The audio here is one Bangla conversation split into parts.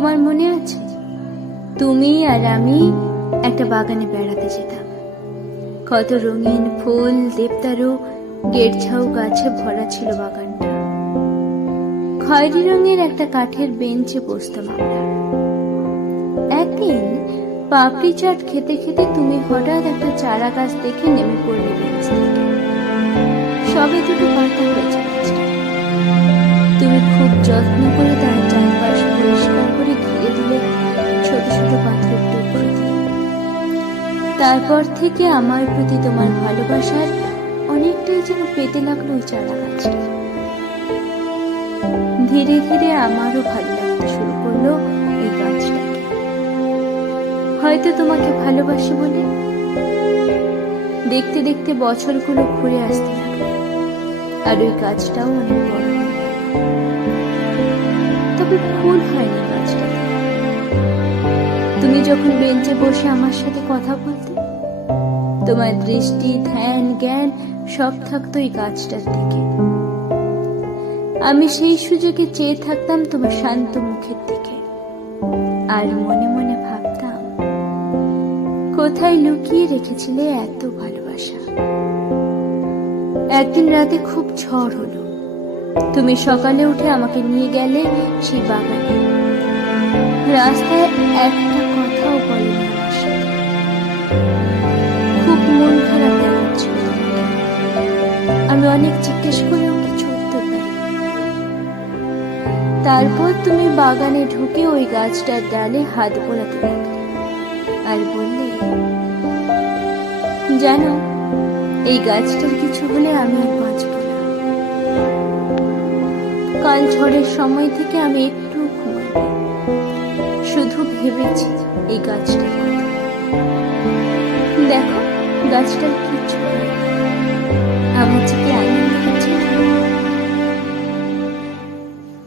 তোমার মনে আছে? তুমি আর আমি একটা বাগানে বেড়াতে যেতাম। কত রঙিন ফুল, দেবদারু গেটঝাউ গাছে ভরা ছিল বাগানটা। খয়েরি রঙের একটা কাঠের বেঞ্চে বসতাম আমরা। একদিন পাপড়ি চাট খেতে খেতে তুমি হঠাৎ একটা চারা গাছ দেখে নেমে পড়লে সবে দুটো পাতা হয়েছে তুমি খুব যত্ন করে তার তারপর থেকে আমার প্রতি তোমার ভালোবাসার অনেকটাই যেন পেতে লাগল ওই চারা গাছটা। ধীরে ধীরে আমারও ভালো লাগতে শুরু করল এই গাছটাকে। হয়তো তোমাকে ভালোবাসি বলে? দেখতে দেখতে বছরগুলো ঘুরে আসতে লাগল, আর ওই গাছটাও অনেক বড় তবে ফুল হয়নি গাছটাতে তুমি যখন বেঞ্চে বসে আমার সাথে কথা বলতে, তোমার দৃষ্টি, ধ্যান, জ্ঞান সব থাকতো এই গাছটার দিকে। আমি সেই সুযোগে চেয়ে থাকতাম তোমার শান্ত মুখের দিকে। আর মনে মনে ভাবতাম, কোথায় লুকিয়ে রেখেছিলে এত ভালোবাসা? একদিন রাতে খুব ঝড় হলো। তুমি সকালে উঠে আমাকে নিয়ে গেলে সেই বাগানে। রাস্তায় একটা খুব মন খারাপ দেখাচ্ছিল। আমি অনেক জিজ্ঞেস করেও কিছু উত্তর তারপর তুমি বাগানে ঢুকে ওই গাছটার ডালে হাত বোলাতে লাগলে আর বললে, জানো, এই গাছটার কিছু হলে আমি আর বাঁচব কাল ঝড়ের সময় থেকে আমি ভেবেছি এই গাছটার দেখো, গাছটার হয়নি। আমার যে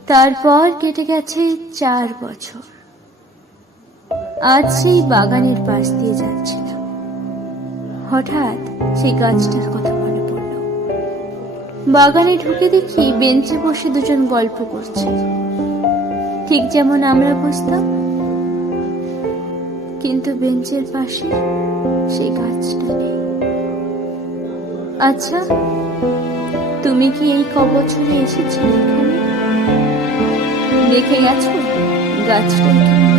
তারপর কেটে গেছে চার বছর। আজ সেই বাগানের পাশ দিয়ে যাচ্ছিলাম। হঠাৎ সেই গাছটার কথা মনে পড়ল। বাগানে ঢুকে দেখি বেঞ্চে বসে দুজন গল্প করছে। ঠিক যেমন আমরা বসতাম কিন্তু বেঞ্চের পাশে সেই গাছটা নেই। আচ্ছা তুমি কি এই কবছরে বছরে এসেছিলে দেখে গেছো? গাছটা